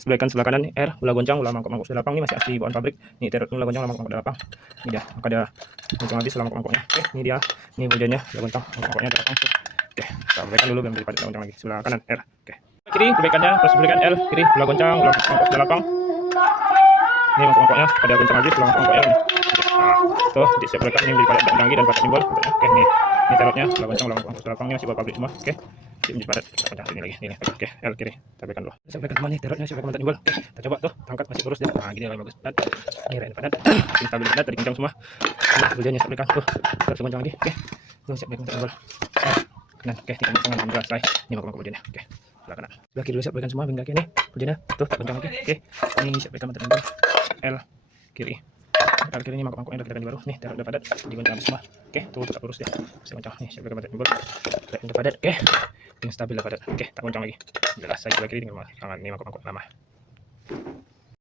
Perbaikan sebelah kanan nih, R, bola goncang, bola mangkok sudah lapang, ini masih asli bawaan pabrik. Nih terot bola goncang, bola mangkok udah lapang. Ini dia, maka ada goncang habis bola mangkoknya. Oke, ini dia, ini hujannya, bola goncang, mangkoknya udah lapang. Oke, kita perbaikan dulu biar daripada goncang lagi. Sebelah kanan R. Oke. Kiri perbaikannya, terus perbaikan L, kiri bola goncang, bola mangkok sudah lapang. Ini mangkoknya ada goncang habis, bola mangkoknya ini. Tuh, disiap perbaikan ini daripada goncang dan padat timbul. Oke, nih. Ini terotnya, bola goncang, bola mangkok sudah lapang, ini masih bawaan pabrik semua. Oke. Menjadi padat, kita goncang sini lagi. Ini. Oke, L kiri. Kita perbaikan dulu. Saya perbaikan teman nih, terotnya saya perbaikan timbul. Oke, kita coba tuh, angkat masih lurus dia. Nah, gini lah bagus padat. Ini rain padat. Ini stabil padat, tadi goncang semua. Nah, hujannya saya perbaikan tuh. Terus goncang lagi. Oke. Tuh, saya perbaikan timbul. Kanan. Oke, ini goncang dengan selesai. Ini mangkok hujannya. Oke. Sebelah kanan. Sebelah kiri dulu saya perbaikan semua, bengkak ini. Hujannya tuh, tak goncang lagi. Oke. Ini saya perbaikan timbul. L kiri. L kiri ini mangkoknya udah kita baru. Nih, terot udah padat, digoncang semua. Oke, tuh tetap lurus dia. Saya goncang nih, saya perbaikan timbul. Udah padat. Oke. Yang stabil lah padat. Oke, tak goncang lagi. Jelas saya sebelah kiri tinggal tangan ini mangkok lama.